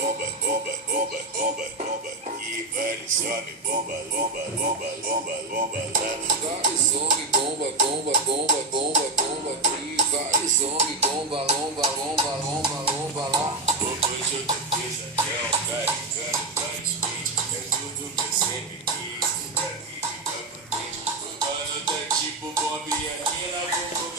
Bomba, bomba, bomba, bomba, bomba, e vários some bomba, bomba, bomba, bomba, bomba, lá. Vários some bomba, bomba, bomba, bomba, bomba, e vários some bomba.